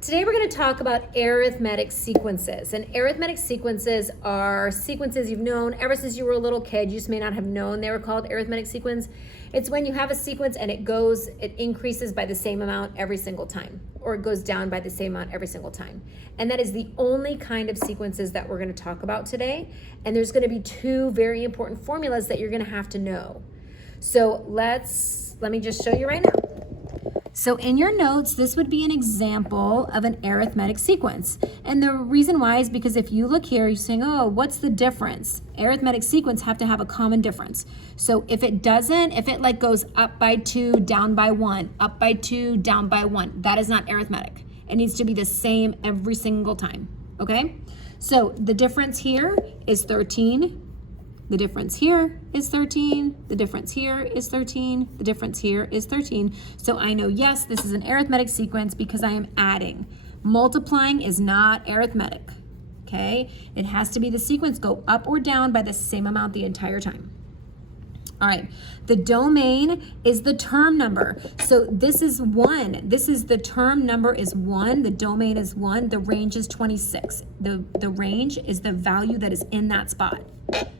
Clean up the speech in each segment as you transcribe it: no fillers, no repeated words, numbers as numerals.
Today we're going to talk about arithmetic sequences. And arithmetic sequences are sequences you've known ever since you were a little kid. You just may not have known they were called arithmetic sequence. It's when you have a sequence and it increases by the same amount every single time, or it goes down by the same amount every single time. And that is the only kind of sequences that we're going to talk about today. And there's going to be two very important formulas that you're going to have to know. So let me just show you right now. So in your notes, this would be an example of an arithmetic sequence. And the reason why is because if you look here, you're saying, oh, what's the difference? Arithmetic sequence have to have a common difference. So if it doesn't, if it like goes up by 2, down by 1, up by 2, down by 1, that is not arithmetic. It needs to be the same every single time, okay? So the difference here is 13. The difference here is 13, the difference here is 13, the difference here is 13. So I know, yes, this is an arithmetic sequence because I am adding. Multiplying is not arithmetic, okay? It has to be the sequence go up or down by the same amount the entire time. All right, the domain is the term number. So this is 1. This is the term number is 1. The domain is 1. The range is 26. The range is the value that is in that spot.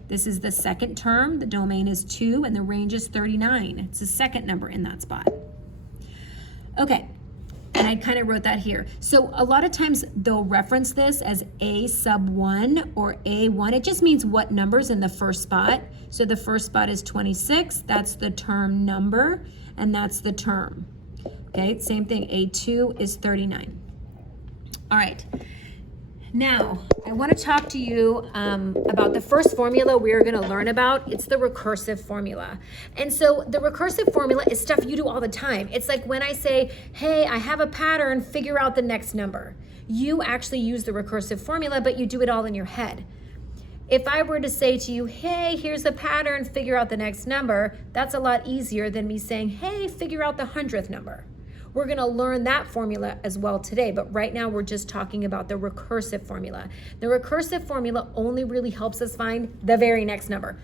This is the second term. The domain is 2 and the range is 39. It's the second number in that spot. Okay, and I kind of wrote that here. So a lot of times they'll reference this as A sub 1 or A1. It just means what number's in the first spot. So the first spot is 26. That's the term number, and that's the term. Okay, same thing. A2 is 39. All right. Now, I want to talk to you about the first formula we're going to learn about. It's the recursive formula. And so the recursive formula is stuff you do all the time. It's like when I say, hey, I have a pattern, figure out the next number. You actually use the recursive formula, but you do it all in your head. If I were to say to you, hey, here's a pattern, figure out the next number, that's a lot easier than me saying, hey, figure out the 100th number. We're going to learn that formula as well today, but right now we're just talking about the recursive formula. The recursive formula only really helps us find the very next number,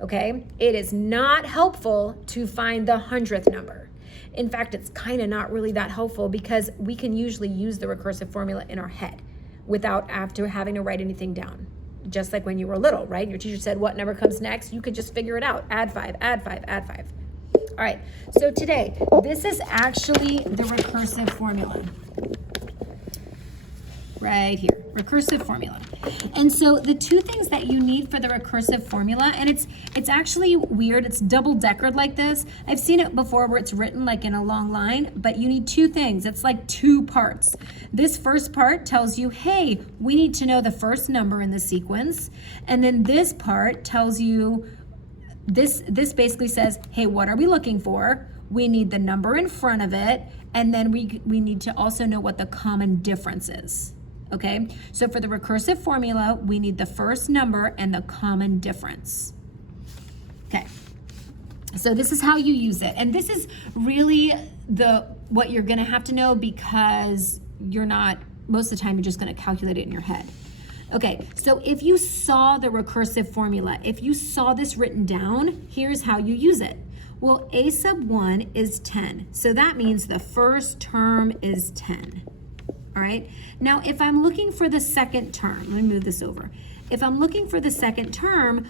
okay? It is not helpful to find the 100th number. In fact, it's kind of not really that helpful because we can usually use the recursive formula in our head without after having to write anything down. Just like when you were little, right? Your teacher said, what number comes next? You could just figure it out. Add 5, add 5, add 5. All right, so today, this is actually the recursive formula. Right here, recursive formula. And so the two things that you need for the recursive formula, and it's actually weird, it's double-deckered like this. I've seen it before where it's written like in a long line, but you need two things. It's like two parts. This first part tells you, hey, we need to know the first number in the sequence. And then this part tells you, this basically says, hey, what are we looking for? We need the number in front of it, and then we need to also know what the common difference is, okay? So for the recursive formula, we need the first number and the common difference. Okay, so this is how you use it. And this is really what you're gonna have to know because most of the time you're just gonna calculate it in your head. Okay, so if you saw the recursive formula, if you saw this written down, here's how you use it. Well, A sub 1 is 10. So that means the first term is 10. All right, now if I'm looking for the second term, let me move this over. If I'm looking for the second term,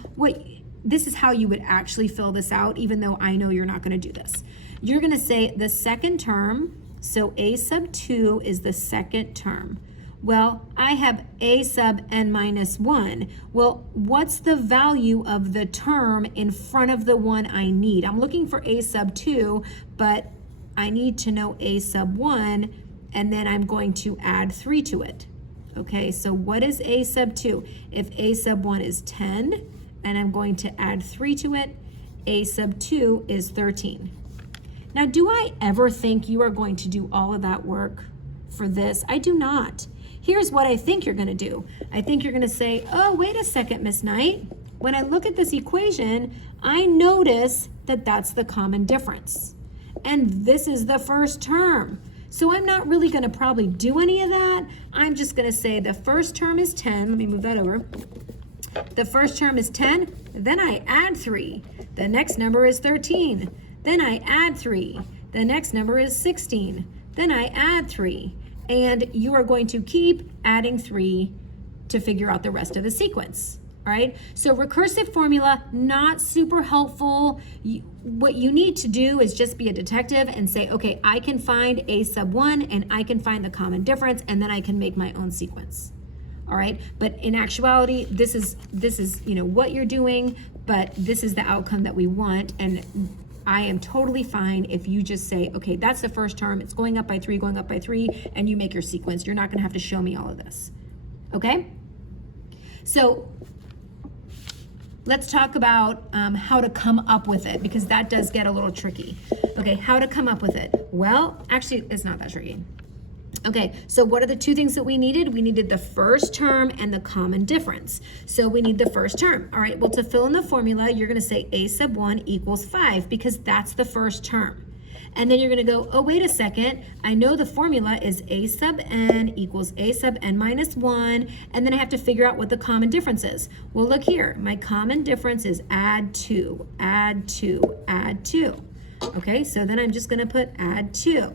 this is how you would actually fill this out, even though I know you're not gonna do this. You're gonna say the second term, so A sub 2 is the second term. Well, I have A sub n minus 1. Well, what's the value of the term in front of the one I need? I'm looking for A sub 2, but I need to know A sub 1, and then I'm going to add 3 to it. Okay, so what is A sub 2? If A sub 1 is 10, and I'm going to add 3 to it, A sub 2 is 13. Now, do I ever think you are going to do all of that work for this? I do not. Here's what I think you're gonna do. I think you're gonna say, oh, wait a second, Miss Knight. When I look at this equation, I notice that that's the common difference. And this is the first term. So I'm not really gonna probably do any of that. I'm just gonna say the first term is 10. Let me move that over. The first term is 10, then I add 3. The next number is 13. Then I add 3. The next number is 16. then I add 3. And you are going to keep adding 3 to figure out the rest of the sequence. All right, so recursive formula, not super helpful. What you need to do is just be a detective and say, okay, I can find a sub 1 and I can find the common difference, and then I can make my own sequence. All right, but in actuality, this is what you're doing, but this is the outcome that we want, and I am totally fine if you just say, okay, that's the first term, it's going up by 3, going up by 3, and you make your sequence. You're not gonna have to show me all of this, okay? So let's talk about how to come up with it, because that does get a little tricky. Okay, how to come up with it? Well, actually, it's not that tricky. Okay, so what are the 2 things that we needed? We needed the first term and the common difference. So we need the first term. All right, well, to fill in the formula, you're gonna say a sub 1 equals 5, because that's the first term. And then you're gonna go, oh, wait a second, I know the formula is a sub n equals a sub n minus 1, and then I have to figure out what the common difference is. Well, look here, my common difference is add 2, add 2, add 2. Okay, so then I'm just gonna put add 2.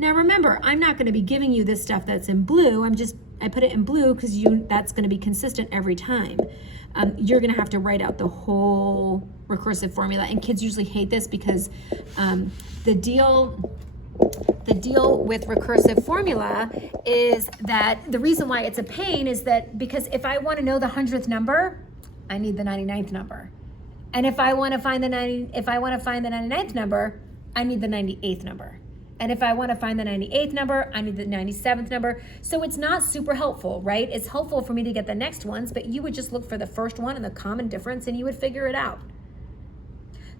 Now remember, I'm not gonna be giving you this stuff that's in blue, I put it in blue because that's gonna be consistent every time. You're gonna have to write out the whole recursive formula, and kids usually hate this because the deal with recursive formula is that the reason why it's a pain is that because if I want to know the 100th number, I need the 99th number, and if I want to find the 99th number, I need the 98th number. And if I want to find the 98th number, I need the 97th number. So it's not super helpful, right? It's helpful for me to get the next ones, but you would just look for the first one and the common difference, and you would figure it out.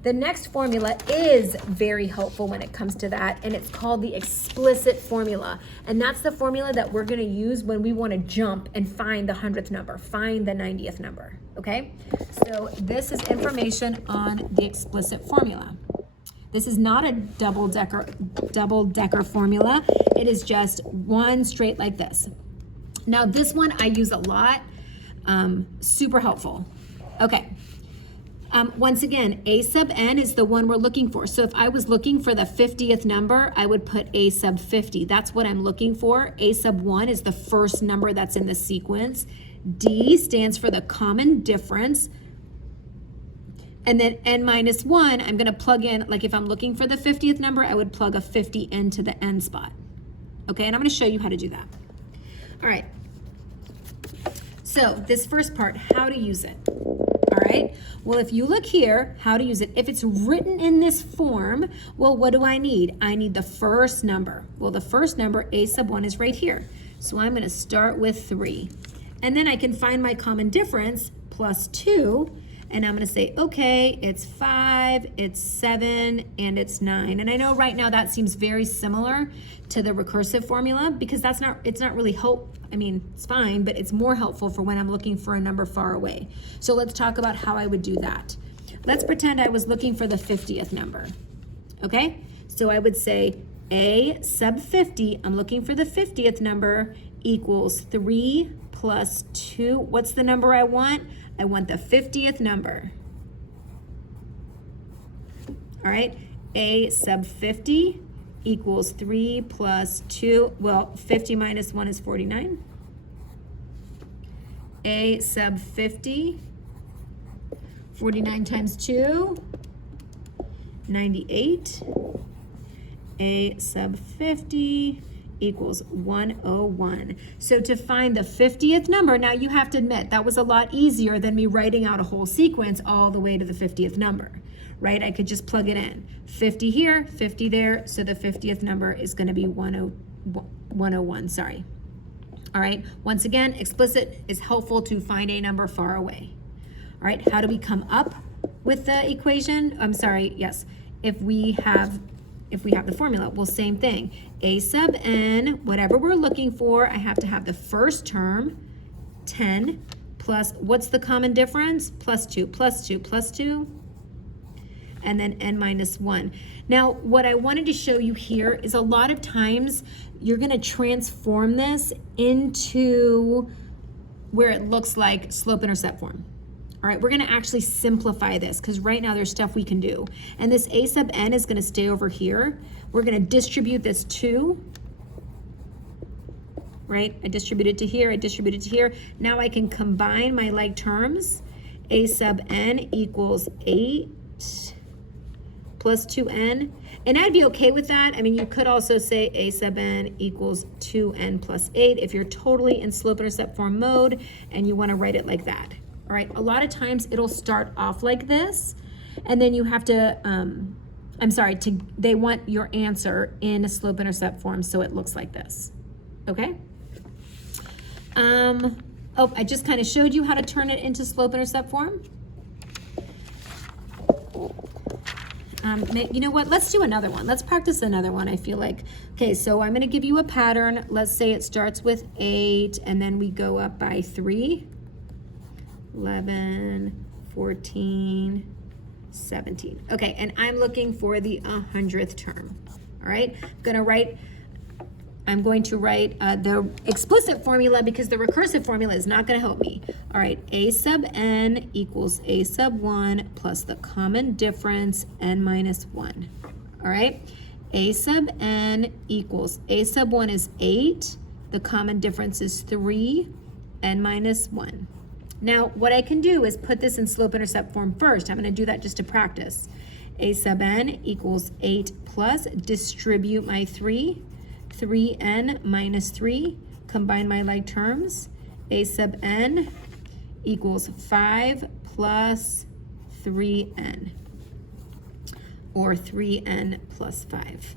The next formula is very helpful when it comes to that, and it's called the explicit formula. And that's the formula that we're gonna use when we wanna jump and find the 100th number, find the 90th number, okay? So this is information on the explicit formula. This is not a double-decker formula. It is just one straight like this. Now this one I use a lot, super helpful. Okay, once again, a sub n is the one we're looking for. So if I was looking for the 50th number, I would put a sub 50. That's what I'm looking for. A sub 1 is the first number that's in the sequence. D stands for the common difference. And then n minus 1, I'm gonna plug in, like if I'm looking for the 50th number, I would plug a 50 into the n spot. Okay, and I'm gonna show you how to do that. All right, so this first part, how to use it. All right, well, if you look here, how to use it. If it's written in this form, well, what do I need? I need the first number. Well, the first number, a sub 1, is right here. So I'm gonna start with 3. And then I can find my common difference, plus 2, and I'm gonna say, okay, it's 5, it's 7, and it's 9. And I know right now that seems very similar to the recursive formula because it's not really it's fine, but it's more helpful for when I'm looking for a number far away. So let's talk about how I would do that. Let's pretend I was looking for the 50th number, okay? So I would say a sub 50, I'm looking for the 50th number, equals 3 plus 2. What's the number I want? I want the 50th number. All right, a sub 50 equals 3 plus 2. Well, 50 minus 1 is 49. A sub 50, 49 times 2, 98. A sub 50 equals 101. So to find the 50th number, now you have to admit that was a lot easier than me writing out a whole sequence all the way to the 50th number, right? I could just plug it in. 50 here, 50 there, so the 50th number is gonna be 101, sorry. All right, once again, explicit is helpful to find a number far away. All right, how do we come up with the equation? I'm sorry, yes, if we have the formula, well, same thing. A sub n, whatever we're looking for, I have to have the first term, 10, plus, what's the common difference? Plus 2, plus 2, plus 2, and then n minus 1. Now, what I wanted to show you here is a lot of times you're gonna transform this into where it looks like slope-intercept form. All right, we're gonna actually simplify this because right now there's stuff we can do. And this a sub n is gonna stay over here. We're gonna distribute this 2 right? I distribute it to here, I distribute it to here. Now I can combine my like terms. A sub n equals 8 plus 2n. And I'd be okay with that. I mean, you could also say a sub n equals 2n plus 8 if you're totally in slope-intercept form mode and you want to write it like that. All right, a lot of times it'll start off like this, and then you have to, they want your answer in a slope-intercept form, so it looks like this, okay? Oh, I just kind of showed you how to turn it into slope-intercept form. You know what, let's do another one. Let's practice another one, I feel like. Okay, so I'm gonna give you a pattern. Let's say it starts with 8, and then we go up by 3, 11, 14, 17. Okay, and I'm looking for the 100th term. All right, I'm going to write the explicit formula because the recursive formula is not going to help me. All right, a sub n equals a sub 1 plus the common difference n minus 1. All right, a sub n equals a sub 1 is 8, the common difference is 3, n minus 1. Now, what I can do is put this in slope-intercept form first. I'm going to do that just to practice. A sub n equals 8 plus, distribute my 3n minus 3, combine my like terms. A sub n equals 5 plus 3n, or 3n plus 5.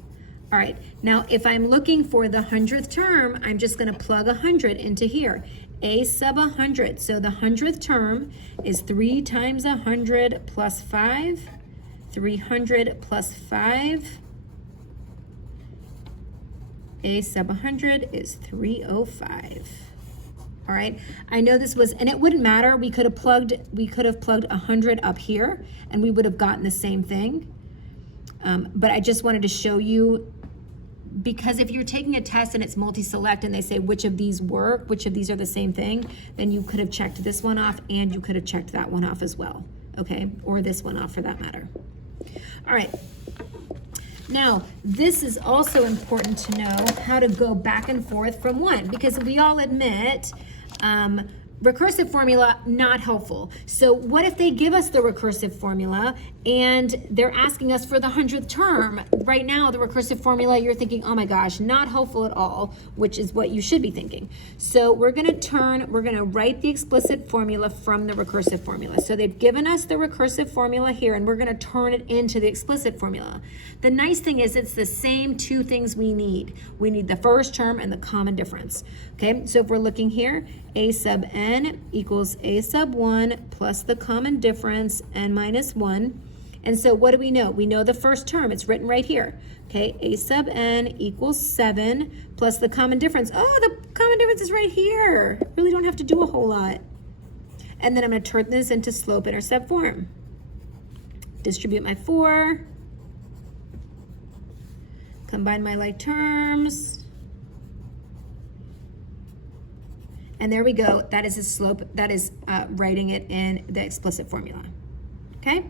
All right, now if I'm looking for the 100th term, I'm just going to plug 100 into here. A sub 100, so the 100th term is 3 times 100 plus 5, 300 plus 5. A sub 100 is 305. All right, I know this was, and it wouldn't matter, we could have plugged 100 up here and we would have gotten the same thing. But I just wanted to show you, because if you're taking a test and it's multi-select and they say which of these work, which of these are the same thing, then you could have checked this one off and you could have checked that one off as well, okay? Or this one off for that matter. All right. Now, this is also important to know how to go back and forth from one, because we all admit recursive formula, not helpful. So what if they give us the recursive formula and they're asking us for the 100th term? Right now, the recursive formula, you're thinking, oh my gosh, not helpful at all, which is what you should be thinking. So we're gonna write the explicit formula from the recursive formula. So they've given us the recursive formula here, and we're gonna turn it into the explicit formula. The nice thing is it's the same two things we need. We need the first term and the common difference. Okay, so if we're looking here, a sub n equals a sub 1 plus the common difference n minus 1. And so what do we know? We know the first term. It's written right here. Okay, a sub n equals 7 plus the common difference. Oh, the common difference is right here. Really don't have to do a whole lot. And then I'm going to turn this into slope-intercept form. Distribute my 4. Combine my like terms. And there we go. That is a slope. That is writing it in the explicit formula. Okay?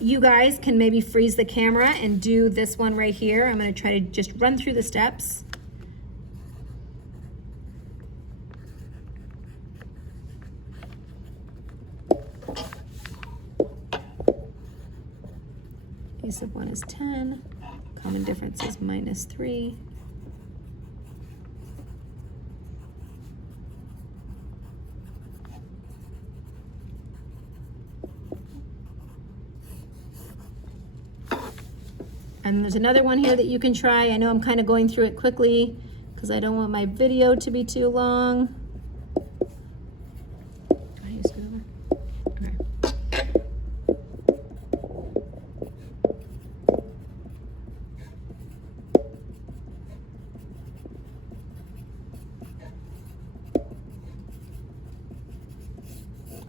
You guys can maybe freeze the camera and do this one right here. I'm going to try to just run through the steps. A sub 1 is 10. Common difference is minus 3. And there's another one here that you can try. I know I'm kind of going through it quickly because I don't want my video to be too long. Do I use it over? Okay.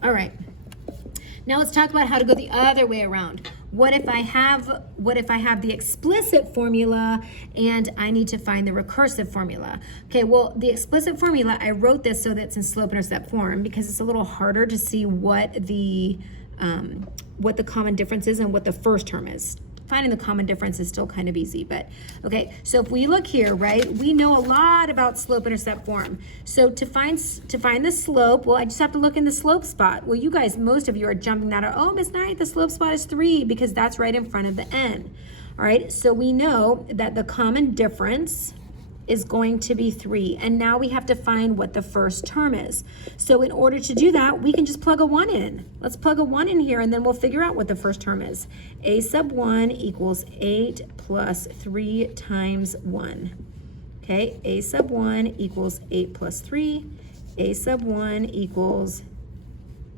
All right. Now let's talk about how to go the other way around. What if I have the explicit formula and I need to find the recursive formula? Okay, well, the explicit formula, I wrote this so that it's in slope-intercept form because it's a little harder to see what the common difference is and what the first term is. finding the common difference is still kind of easy, but okay. So if we look here, right, we know a lot about slope-intercept form. So to find the slope, well, I just have to look in the slope spot. Well, you guys, most of you are jumping that out. Oh, Miss Knight, the slope spot is 3 because that's right in front of the n. All right, so we know that the common difference is going to be 3. And now we have to find what the first term is. So in order to do that, we can just plug a 1 in. Let's plug a 1 in here and then we'll figure out what the first term is. A sub 1 equals 8 plus 3 times 1. Okay, A sub 1 equals 8 plus 3. A sub 1 equals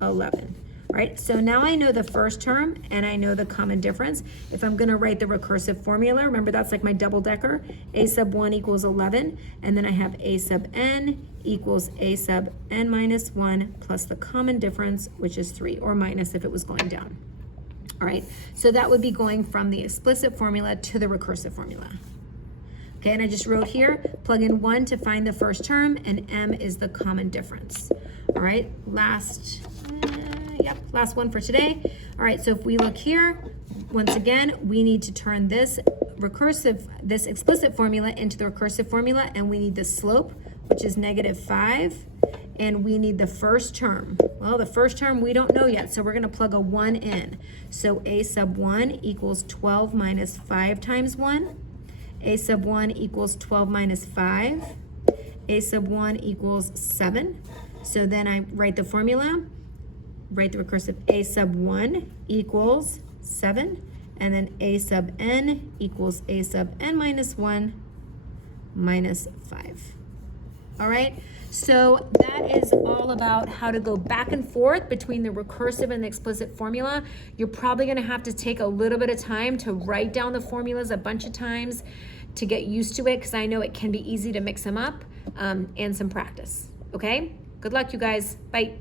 11. All right, so now I know the first term and I know the common difference. If I'm gonna write the recursive formula, remember that's like my double decker, A sub 1 equals 11, and then I have A sub n equals A sub n minus 1 plus the common difference, which is 3, or minus if it was going down. All right, so that would be going from the explicit formula to the recursive formula. Okay, and I just wrote here, plug in 1 to find the first term, and m is the common difference. All right, last one for today. All right, so if we look here, once again, we need to turn this explicit formula into the recursive formula, and we need the slope, which is -5, and we need the first term. Well, the first term we don't know yet, so we're gonna plug a 1 in. So A sub 1 equals 12 minus 5 times 1. A sub 1 equals 12 minus 5. A sub 1 equals 7. So then I write the formula, write the recursive. A sub 1 equals 7, and then A sub n equals A sub n minus 1 minus 5. All right, so that is all about how to go back and forth between the recursive and the explicit formula. You're probably gonna have to take a little bit of time to write down the formulas a bunch of times to get used to it, because I know it can be easy to mix them up, and some practice, okay? Good luck, you guys. Bye.